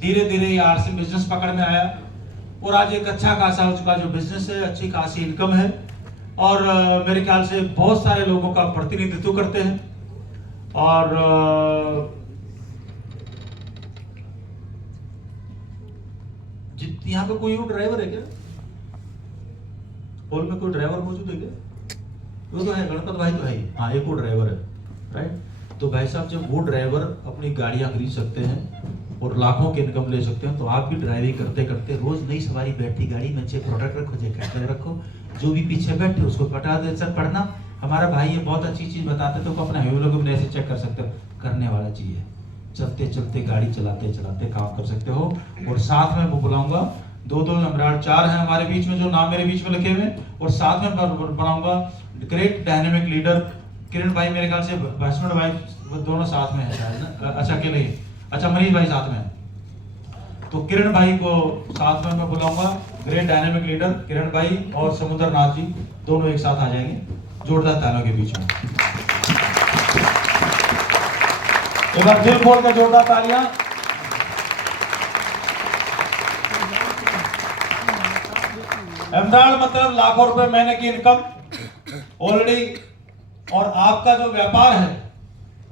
धीरे धीरे ये आरसीएम बिजनेस पकड़ में आया और आज एक अच्छा खासा उसका जो बिजनेस है, अच्छी खासी इनकम है और मेरे ख्याल से बहुत सारे लोगों का प्रतिनिधित्व करते हैं। और यहाँ पे कोई और ड्राइवर है क्या? हॉल में कोई ड्राइवर मौजूद है क्या? वो तो है, गणपत भाई तो है ही। हाँ, एक और ड्राइवर है, राइट। तो भाई साहब, जब वो ड्राइवर अपनी गाड़ियां खरीद सकते हैं और लाखों की इनकम ले सकते हैं, तो आप भी ड्राइविंग करते करते रोज नई सवारी बैठती गाड़ी में अच्छे प्रोडक्ट रखो, जैकेट रखो, जो भी पीछे बैठे उसको पटा दे। सर पढ़ना, हमारा भाई ये बहुत अच्छी चीज बताते, तो अपने हाईवे लोग ऐसे चेक कर सकते हो, करने वाला चीज है। चलते चलते गाड़ी चलाते चलाते काम कर सकते हो। और साथ में मैं बुलाऊंगा दो एम्ब्रायडर 4 हैं हमारे बीच में, जो नाम मेरे बीच में लिखे हुए, और साथ में बनाऊंगा ग्रेट डायनेमिक लीडर किरण भाई, मेरे ख्याल से हस्बैंड वाइफ दोनों साथ में है शायद ना? अच्छा, अकेले ही? अच्छा, मनीष भाई साथ में। तो किरण भाई को साथ में मैं बुलाऊंगा, ग्रेट डायनेमिक लीडर किरण भाई और समुद्र नाथ जी दोनों एक साथ आ जाएंगे जोरदार तालियों के बीच में। एक बार फिर बोल के जोरदार तालियां। एम्ब्रायडर मतलब लाखों रुपए महीने की इनकम ऑलरेडी। और आपका जो व्यापार है,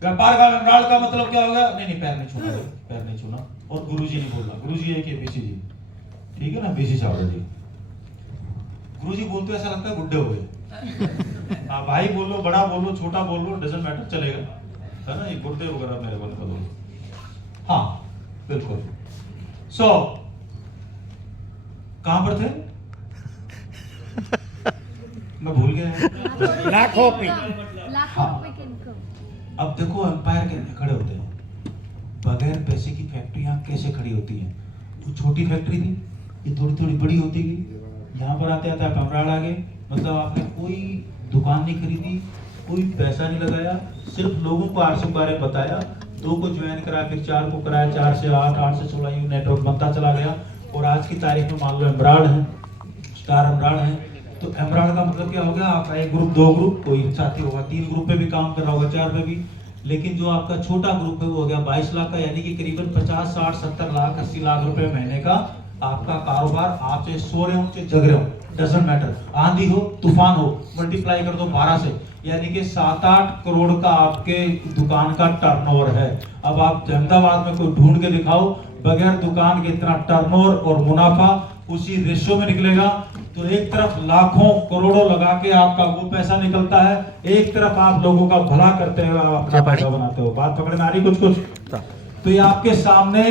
व्यापार का एम्ब्रायडर का मतलब क्या होगा? नहीं, पैर नहीं छूना, पैर नहीं छूना। और गुरुजी नहीं बोलना, गुरुजी है कि बीसी जी, ठीक है ना, बीसी चावड़ा जी। गुरुजी बोलते ऐसा लगता है बुड्ढे हो गए। हाँ, भाई बोलो, बड़ा बोलो, छोटा बोलो, डजंट मैटर, चलेगा, है ना? ये गुर्दे वगैरह मेरे बोले बोलो। हाँ बिल्कुल। सो कहां पर थे? मैं भूल गया। लाखों पे। हाँ, अब देखो एम्पायर कैसे खड़े होते हैं, बगैर पैसे की फैक्ट्रियां कैसे खड़ी होती हैं। वो छोटी फैक्ट्री थी, ये थोड़ी थोड़ी बड़ी होती गई। यहाँ पर आते आते आप एम्ब्रायडर आ गए, मतलब आपने कोई दुकान नहीं खरीदी, कोई पैसा नहीं लगाया, सिर्फ लोगों को 800 के बारे में बताया, 2 को ज्वाइन कराया, फिर 4 को कराया, 4 से 8, 8 से 16, यूं नेटवर्क बनता चला गया। और आज की तारीख में मान लो एम्ब्रायडर है, स्टार एम्ब्रायडर है। तो एम्ब्रायडर का मतलब क्या हो गया? आपका 1 ग्रुप, 2 ग्रुप, कोई साथी होगा 3 ग्रुप पे भी काम कर रहा होगा, 4 पे भी। लेकिन जो आपका छोटा ग्रुप है वो हो गया 22 लाख का, यानी कि करीबन 50, 60, 70 लाख, 80 लाख रुपए महीने का आपका कारोबार। आप चाहे सो रहे हो चाहे जग रहे हो, डजंट मैटर, आंधी हो तूफान हो, मल्टीप्लाई कर दो 12 से, यानी कि 7-8 करोड़ का आपके दुकान का टर्नओवर है। अब आप अहमदाबाद में कोई ढूंढ के दिखाओ बगैर दुकान के इतना टर्नओवर और मुनाफा उसी रेशियो में निकलेगा। तो एक तरफ लाखों करोड़ों लगा के आपका वो पैसा निकलता है, एक तरफ आप लोगों का भला करते हुए आप अपना पैसा बनाते हो। बात पकड़ में आ रही कुछ कुछ? तो ये आपके सामने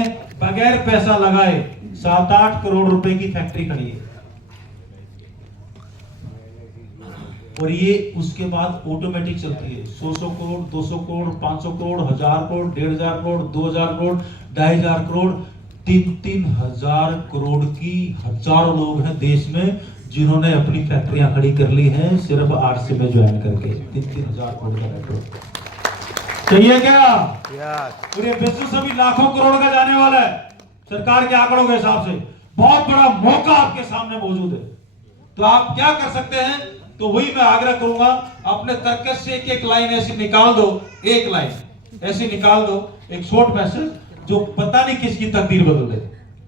बगैर पैसा लगाए 7-8 करोड़ रुपए की फैक्ट्री खड़ी है। और ये उसके बाद ऑटोमेटिक चलती है। 100 करोड़, 200 करोड़, 500 करोड़, 1000 करोड़, 1500 करोड़, 2000 करोड़, 2500 करोड़, 3-3 हजार करोड़ की हजारों लोग हैं देश में जिन्होंने अपनी फैक्ट्रियां खड़ी कर ली हैं सिर्फ आरसीएम में ज्वाइन करके। 3-3 हजार करोड़ का नेटवर्क चाहिए क्या? और ये बिजनेस अभी लाखों करोड़ का जाने वाला है सरकार के आंकड़ों के हिसाब से। बहुत बड़ा मौका आपके सामने मौजूद है, तो आप क्या कर सकते हैं? तो वही मैं आग्रह करूंगा, अपने तर्कश से एक लाइन ऐसी निकाल दो, एक लाइन ऐसी निकाल दो, एक शॉर्ट मैसेज जो पता नहीं किसकी तकदीर बदल दे।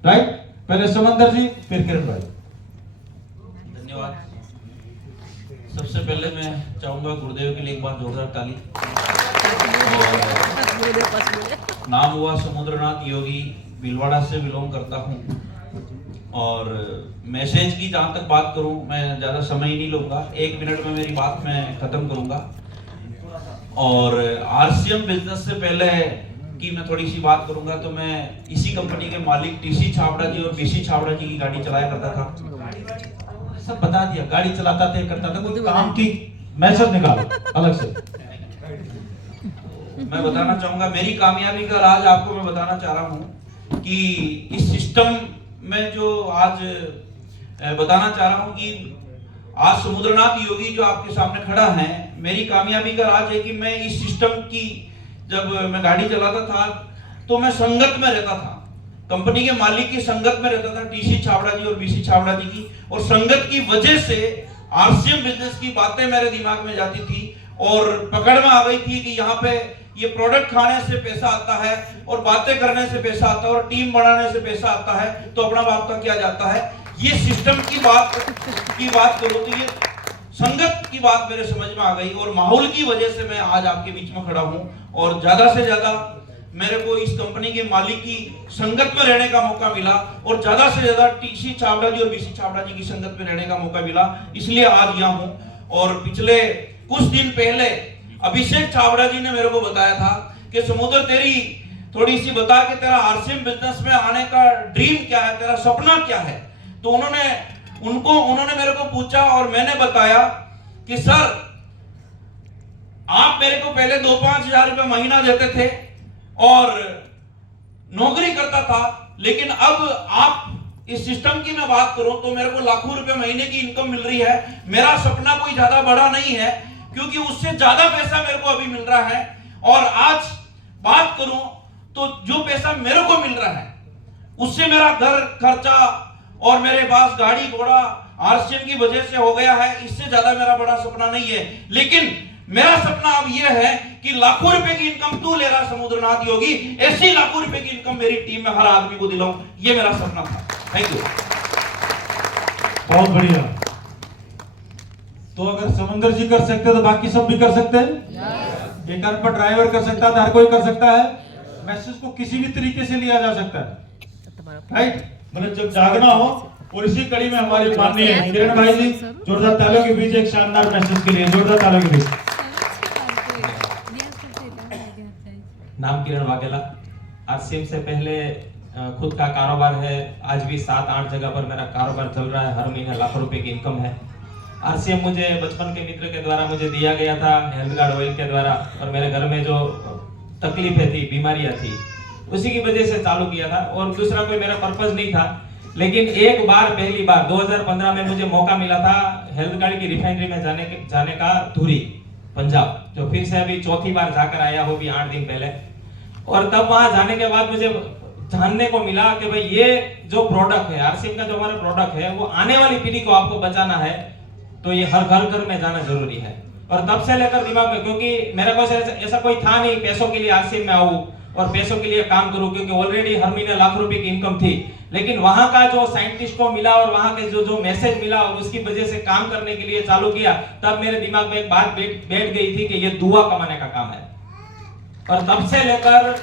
राइट? पहले समंदर जी, फिर किरण भाई। धन्यवाद। सबसे पहले मैं चाहूंगा गुरुदेव के लिए एक बार जोरदार ताली। नाम हुआ समुद्रनाथ योगी, भीलवाड़ा से बिलोंग करता हूँ। और मैसेज की जहां तक बात करूं, मैं ज्यादा समय ही नहीं लूंगा, 1 मिनट में मेरी बात मैं खत्म करूंगा। और आरसीएम बिजनेस से पहले की मैं थोड़ी सी बात करूंगा, तो मैं इसी कंपनी के मालिक टीसी छाबड़ा जी और बीसी छाबड़ा जी की गाड़ी चलाया करता था। सब बता दिया, गाड़ी चलाता था, करता था, कोई काम की मैसेज निकालो अलग से। मैं बताना चाहूंगा मेरी कामयाबी का राज आपको मैं बताना चाह रहा हूं कि इस सिस्टम में जो आज बताना चाह रहा हूं कि आज समुद्रनाथ योगी जो आपके सामने खड़ा है, मेरी कामयाबी का राज है कि मैं इस सिस्टम की, जब मैं गाड़ी चलाता था तो मैं संगत में रहता था, कंपनी के मालिक की संगत में रहता था, टीसी छाबड़ा जी और बीसी छाबड़ा जी की। और संगत की वजह से आरसीएम बिजनेस की बातें मेरे दिमाग में जाती थी और पकड़ में आ गई थी कि यहाँ पे ये प्रोडक्ट खाने से पैसा आता है और बातें करने से पैसा आता है और टीम बढ़ाने से पैसा आता है, तो अपना बाप का क्या जाता है। ये सिस्टम की बात करो तो ये संगत की बात मेरे समझ में आ गई और माहौल की वजह से मैं आज आपके बीच में खड़ा हूं और ज्यादा से ज्यादा मेरे को इस कंपनी के मालिक की संगत में रहने का मौका मिला और ज्यादा से ज्यादा टीसी छाबड़ा जी और बीसी छाबड़ा जी की संगत में रहने का मौका मिला, इसलिए आज यहाँ हूँ। और पिछले कुछ दिन पहले अभिषेक छाबड़ा जी ने मेरे को बताया था कि समुद्र तेरी थोड़ी सी बता के तेरा आरसीएम बिजनेस में आने का ड्रीम क्या है, तेरा सपना क्या है। तो उन्होंने मेरे को पूछा और मैंने बताया कि सर आप मेरे को पहले 2-5 हजार रुपए महीना देते थे और नौकरी करता था, लेकिन अब आप इस सिस्टम की मैं बात करूं तो मेरे को लाखों रुपए महीने की इनकम मिल रही है। मेरा सपना कोई ज्यादा बड़ा नहीं है क्योंकि उससे ज्यादा पैसा मेरे को अभी मिल रहा है। और आज बात करूं तो जो पैसा मेरे को मिल रहा है उससे मेरा घर खर्चा और मेरे पास गाड़ी घोड़ा आरसीएम की वजह से हो गया है। इससे ज्यादा मेरा बड़ा सपना नहीं है, लेकिन मेरा सपना अब यह है कि लाखों रुपए की इनकम तू ले रहा समुद्रनाथ योगी, ऐसी लाखों रुपए की इनकम मेरी टीम में हर आदमी को दिलाऊं, ये मेरा सपना था। Thank you. बहुत बढ़िया। तो अगर समंदर जी कर सकते तो बाकी सब भी कर सकते हैं। एक अनपढ़ ड्राइवर कर सकता है, हर कोई कर सकता है। मैसेज को किसी भी तरीके से लिया जा सकता है, राइट। मतलब जब जागना हो, और इसी कड़ी में हमारे माननीय किरण भाई जी जोरदार तालियों के बीच एक शानदार मैसेज के लिए जोरदार तालियों के बीच। नाम किरण वाघेला। आरसीएम से पहले खुद का कारोबार है, आज भी 7-8 जगह पर मेरा कारोबार चल रहा है, हर महीने लाखों रुपए की इनकम है। आरसीएम मुझे बचपन के मित्र के द्वारा मुझे दिया गया था, हेल्थ गार्ड ऑयल के द्वारा, और मेरे घर में जो तकलीफें थी, बीमारियां थी, उसी की वजह से चालू किया था और दूसरा कोई मेरा पर्पस नहीं था। लेकिन एक बार, पहली बार 2015 में मुझे मौका मिला था हेल्थ गार्ड की रिफाइनरी में जाने का, धुरी पंजाब, जो फिर से अभी चौथी बार जाकर आया हूँ, भी 8 दिन पहले। और तब वहां जाने के बाद मुझे जानने को मिला कि भाई ये जो प्रोडक्ट है, आरसीएम का जो हमारा प्रोडक्ट है, वो आने वाली पीढ़ी को आपको बचाना है तो ये हर घर में जाना जरूरी है। और तब से लेकर दिमाग में, क्योंकि मेरा पास ऐसा कोई था नहीं पैसों के लिए आरसीएम में आऊं और पैसों के लिए काम करूं, क्योंकि ऑलरेडी हर महीने लाख रुपए की इनकम थी। लेकिन वहां का जो साइंटिस्ट को मिला और वहां के जो मैसेज मिला और उसकी वजह से काम करने के लिए चालू किया, तब मेरे दिमाग में एक बात बैठ गई थी कि ये दुआ कमाने का काम है। और तब से लेकर,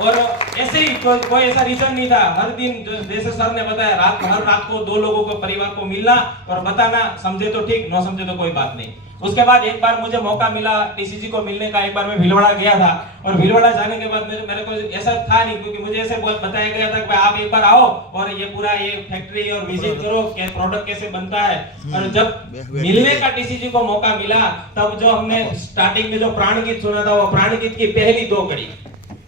और ऐसे ही कोई ऐसा रीजन नहीं था, हर दिन जैसे सर ने बताया, हर रात को 2 लोगों को, परिवार को मिलना और बताना, समझे तो ठीक, न समझे तो कोई बात नहीं। उसके बाद एक बार मुझे मौका मिला टीसीजी को मिलने का, एक बार मैं भीलवाड़ा गया था और भीलवाड़ा जाने के बाद मेरे को ऐसा था नहीं, क्योंकि मुझे ऐसे बताया गया था कि आप एक बार आओ और ये पूरा ये फैक्ट्री और विजिट करो, प्रोडक्ट कैसे बनता है। और जब मिलने का टीसीजी को मौका मिला, तब जो हमने स्टार्टिंग में जो प्राण गीत सुना था, वो प्राण गीत की पहली 2 कड़ी,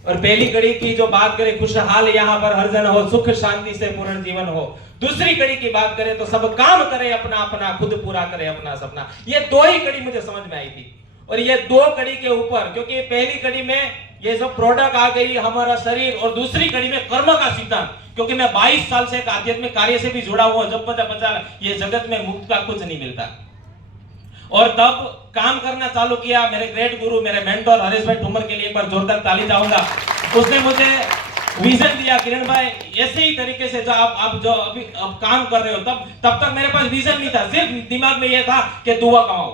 और पहली कड़ी की जो बात करें, खुशहाल यहाँ पर हर जन हो, सुख शांति से पूर्ण जीवन हो। दूसरी कड़ी की बात करें तो सब काम करे अपना अपना, खुद पूरा करे अपना सपना। ये 2 ही कड़ी मुझे समझ में आई थी। और ये 2 कड़ी के ऊपर, क्योंकि पहली कड़ी में ये सब प्रोडक्ट आ गई, हमारा शरीर, और दूसरी कड़ी में कर्म का सिद्धांत, क्योंकि मैं 22 साल से एक आध्यात्मिक कार्य से भी जुड़ा हुआ, जब पता ये जगत में मुक्त का कुछ नहीं मिलता। और तब काम करना चालू किया। मेरे ग्रेट गुरु, मेरे मेंटोर हरीश भाई ठुमर के लिए एक बार जोरदार ताली चाहूंगा। उसने मुझे विजन दिया, किरण भाई ऐसे ही तरीके से जो आप जो अभी काम कर रहे हो, तब तक मेरे पास विजन नहीं था, सिर्फ दिमाग में ये था कि दुआ कमाओ।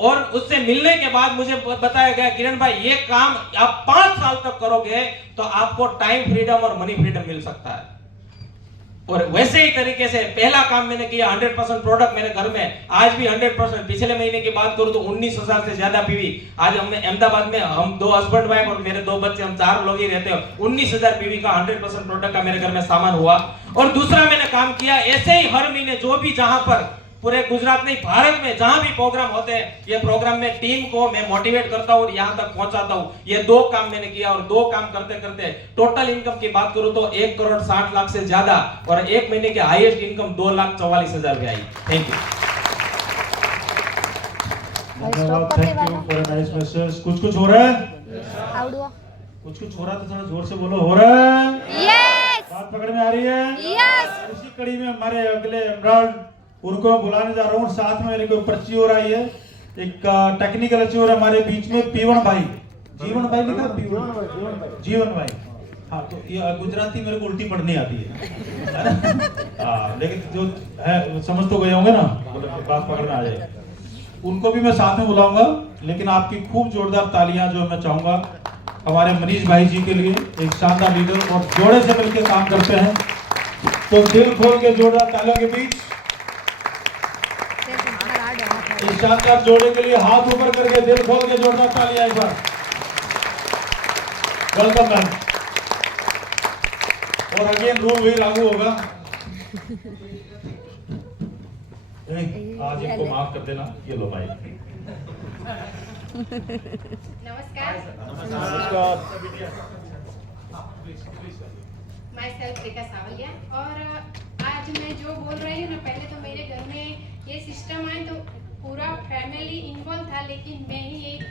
और उससे मिलने के बाद मुझे बताया गया, किरण भाई ये काम आप 5 साल तक करोगे तो आपको टाइम फ्रीडम और मनी फ्रीडम मिल सकता है। और वैसे ही तरीके से पहला काम मैंने किया, 100% प्रोडक्ट मेरे घर में आज भी 100%। पिछले महीने की बात करूं तो 19,000 से ज्यादा पीवी, आज हमने अहमदाबाद में, हम 2 हस्बैंड वाइफ और मेरे 2 बच्चे, हम 4 लोग ही रहते हैं, 19,000 पीवी का 100% प्रोडक्ट का मेरे घर में सामान हुआ। और दूसरा मैंने काम किया, ऐसे ही हर महीने जो भी, जहां पर पूरे गुजरात नहीं, भारत में जहां भी प्रोग्राम होते हैं, ये प्रोग्राम में टीम को मैं मोटिवेट करता हूं और यहां तक पहुंचाता हूं। ये 2 काम मैंने किया। और 2 काम करते करते टोटल इनकम की बात करूं तो 1 करोड़ 60 लाख से ज्यादा, और एक महीने की हाईएस्ट इनकम 2,44,000 आई। Thank you. धन्यवाद, thank you for a nice message. कुछ हो रहा है, कुछ हो रहा है तो थोड़ा जोर से बोलो, हो रहा है? यस। बात पकड़ में आ रही है? यस। इसी कड़ी में हमारे अगले एमराल्ड, उनको मैं बुलाने जा रहा हूँ। साथ में मेरे को पर्ची हो रही है, एक टेक्निकल अचीवर हमारे बीच में पीवन भाई, जीवन भाई लिखा जीवन भाई। हाँ तो ये गुजराती मेरे को उल्टी पढ़नी आती है ना। हाँ लेकिन जो है समझ तो गए होंगे ना, बात पकड़ना आ जाए। उनको भी मैं साथ में बुलाऊंगा, लेकिन आपकी खूब जोरदार तालियां जो मैं चाहूंगा हमारे मनीष भाई जी के लिए, एक शानदार लीडर और जोड़े से मिलकर काम करते हैं। तो दिल खोल के जोरदार तालियों के बीच इस शानदार जोड़े के लिए हाथ ऊपर करके दिल खोल के जोरदार तालियां एक बार। Welcome ma'am. और अगेन रूल वही लागू होगा। आज इनको माफ कर देना। ये लो भाई। नमस्कार। माई सेल्फ रेखा सावलिया। और आज मैं जो बोल रही हूँ ना, पहले तो मेरे घर में ये सिस्टम आए तो पूरा फैमिली इन्वॉल्व था, लेकिन मैं ही एक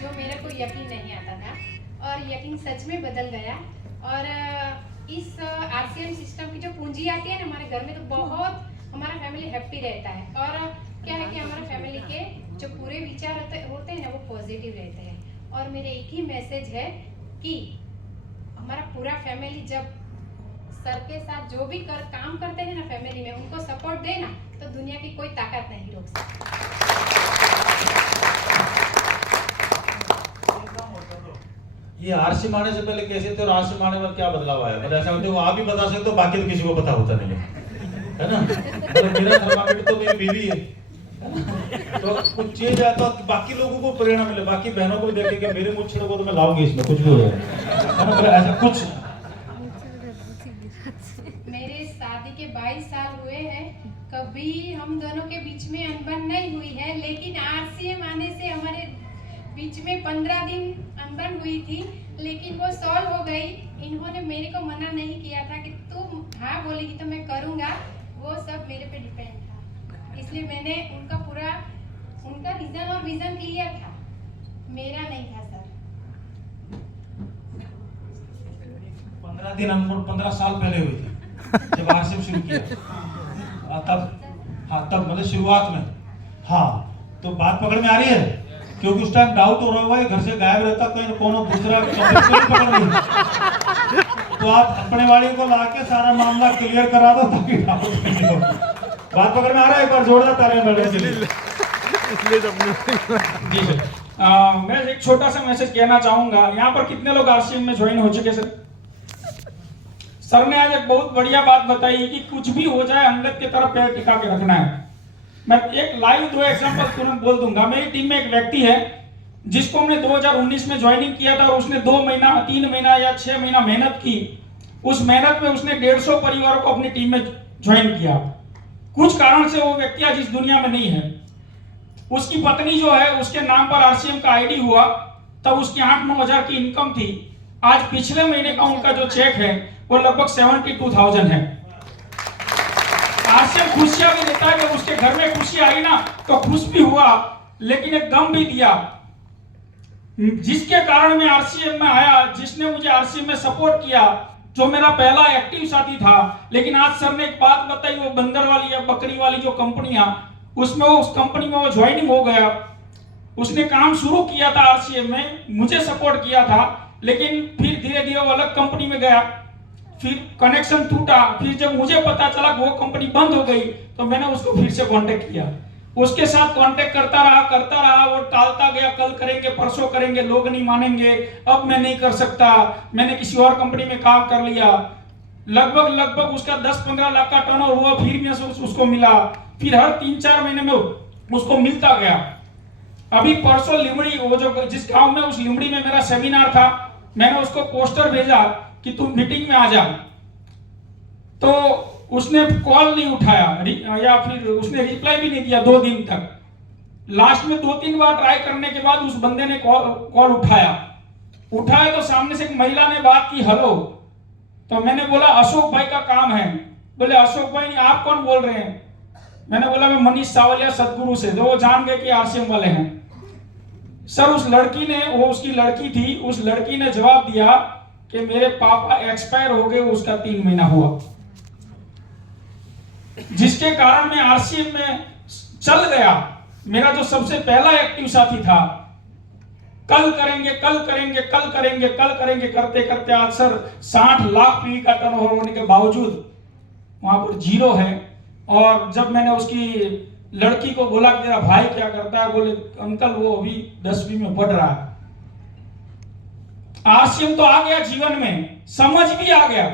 जो मेरे को यकीन नहीं आता था, और यकीन सच में बदल गया। और इस आरसीएम सिस्टम की जो पूंजी आती है ना हमारे घर में, तो बहुत हमारा फैमिली हैप्पी रहता है। और क्या है कि हमारे फैमिली के जो पूरे विचार होते हैं ना, वो पॉजिटिव रहते हैं। और मेरे एक ही मैसेज है कि हमारा पूरा फैमिली जब सर के साथ जो भी काम करते हैं ना फैमिली में, उनको सपोर्ट दे ना, तो दुनिया की कोई ताकत नहीं रोक सकती। ये आरसीएम आने से पहले कैसे थे और आरसीएम आने पर क्या बदलाव आया? मतलब ऐसा होता है वो आप भी बता सकते हो, बाकी तो किसी को पता होता नहीं है ना। मतलब मेरा थर्मामीटर तो मेरी बीवी है ना? तो कुछ चेंज आया तो बाकी लोगों को प्रेरणा मिले, बाकी बहनों को भी देखे कि मेरे मुझ को तो मैं लाऊंगी इसमें कुछ भी हो जाए, है ना? मतलब ऐसा कुछ। मेरे शादी के 22 साल हुए हैं, कभी हम दोनों के बीच में अनबन नहीं हुई है, लेकिन आरसीएम आने से हमारे बीच में 15 दिन अनबन हुई थी, लेकिन वो सॉल्व हो गई। इन्होंने मेरे को मना नहीं किया था कि तुम हाँ बोलेगी तो मैं करूँगा, वो सब मेरे पे डिपेंड था। इसलिए मैंने उनका रीजन और विजन क्लियर था, मेरा नहीं था सर। 15 दिन अनबन 15 साल पहले हुई थी जब आरसीएम शुरू किया, तब मतलब शुरुआत में। हाँ तो बात पकड़ में आ रही है, क्योंकि उस टाइम डाउट हो रहा हुआ है, घर से गायब रहता कहीं कोनो दूसरा पकड़ ली। तो आप अपने वाली को लाके सारा मामला क्लियर करा दो ताकि डाउट नहीं हो। बात पकड़ में आ रहा है? एक बार जोरदार तालियां बजाने के लिए। जी सर, मैं एक छोटा सा मैसेज कहना चाहूंगा। यहाँ पर कितने लोग आरसीएम में ज्वाइन हो चुके सर? सर ने आज एक बहुत बढ़िया बात बताई कि कुछ भी हो जाए अंगद की तरफ पैर टिका के रखना है। मैं एक लाइव 2 एग्जांपल तुरंत बोल दूंगा। मेरी टीम में एक व्यक्ति है जिसको हमने 2019 में ज्वाइनिंग किया था, और उसने 2 महीना 3 महीना या 6 महीना मेहनत की। उस मेहनत में उसने 150 परिवारों को अपनी टीम में ज्वाइन किया। कुछ कारण से वो व्यक्ति आज इस दुनिया में नहीं है। उसकी पत्नी जो है उसके नाम पर आरसीएम का आईडी हुआ, तब उसकी 8-9 हजार की इनकम थी। आज पिछले महीने का उनका जो चेक है वो लगभग 72,000 है। आरसीएम खुशियां भी देता है, जब उसके घर में खुशी आई ना तो खुश भी हुआ, लेकिन एक गम भी दिया। जिसके कारण मैं आरसीएम में आया, जिसने मुझे आरसीएम में सपोर्ट किया, जो मेरा पहला एक्टिव साथी था। लेकिन आज सर ने एक बात बताई, वो बंदर वाली या बकरी वाली जो कंपनियां, उसमें उस कंपनी में वो ज्वाइनिंग हो गया। उसने काम शुरू किया था आरसीएम में, मुझे सपोर्ट किया था, लेकिन फिर धीरे धीरे वो अलग कंपनी में गया, फिर कनेक्शन टूटा। फिर जब मुझे पता चला कि वो कंपनी बंद हो गई, तो मैंने उसको फिर से कांटेक्ट किया। उसके साथ कांटेक्ट करता रहा, वो टालता गया, कल करेंगे, परसों करेंगे, लोग नहीं मानेंगे, अब मैं नहीं कर सकता, मैंने किसी और कंपनी में काम कर लिया। लगभग उसका 10-15 लाख का टर्नओवर हुआ, फिर मैं उसको मिला, फिर हर 3-4 महीने में उसको मिलता गया। अभी परसों लिमड़ी, वो जो जिस गांव में, उस लिमड़ी में मेरा सेमिनार था, मैंने उसको पोस्टर भेजा कि तुम मीटिंग में आ जा, तो उसने कॉल नहीं उठाया, या फिर उसने रिप्लाई भी नहीं दिया 2 दिन तक। लास्ट में 2-3 बार ट्राई करने के बाद उस बंदे ने कॉल उठाया तो सामने से एक महिला ने बात की, हेलो। तो मैंने बोला अशोक भाई का काम है। बोले अशोक भाई नहीं, आप कौन बोल रहे हैं? मैंने बोला मैं मनीष सावलिया सदगुरु से। तो वो जान गए कि आरसीएम वाले हैं। सर उस लड़की ने, वो उसकी लड़की थी, उस लड़की ने जवाब दिया कि मेरे पापा एक्सपायर हो गए, उसका 3 महीना हुआ। जिसके कारण मैं आरसीएम में चल गया। मेरा जो सबसे पहला एक्टिव साथी था, कल करेंगे कल करेंगे कल करेंगे कल करेंगे करते करते आज सर 60 लाख पीवी का टर्नओवर होने के बावजूद वहां पर जीरो है। और जब मैंने उसकी लड़की को बोला कि तेरा भाई क्या करता है, बोले अंकल वो अभी 10वीं में पढ़ रहा है। आरसीएम तो आ गया जीवन में, समझ भी आ गया,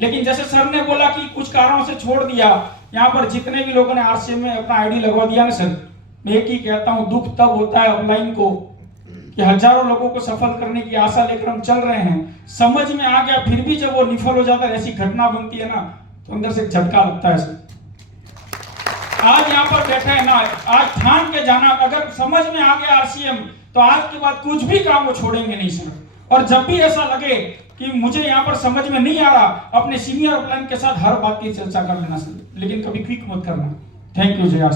लेकिन जैसे सर ने बोला कि कुछ कारणों से छोड़ दिया। यहाँ पर जितने भी लोगों ने आरसीएम में अपना आईडी लगवा दिया ना सर, मैं एक ही कहता हूं, दुख तब होता है ऑफलाइन को कि हजारों लोगों को सफल करने की आशा लेकर हम चल रहे हैं, समझ में आ गया, फिर भी जब वो निफल हो जाता है, ऐसी घटना बनती है ना, तो अंदर से झटका लगता है सर। आज यहाँ पर बैठे हैं ना, आज ठान के जाना, अगर समझ में आ गया आरसीएम तो आज के बाद कुछ भी काम वो छोड़ेंगे नहीं सर। और जब भी ऐसा लगे कि मुझे यहाँ पर समझ में नहीं आ रहा, अपने सीनियर ऑफलाइन के साथ हर बात की चर्चा कर लेना सर, लेकिन कभी क्विक मत करना। थैंक यू जय आरसीएम।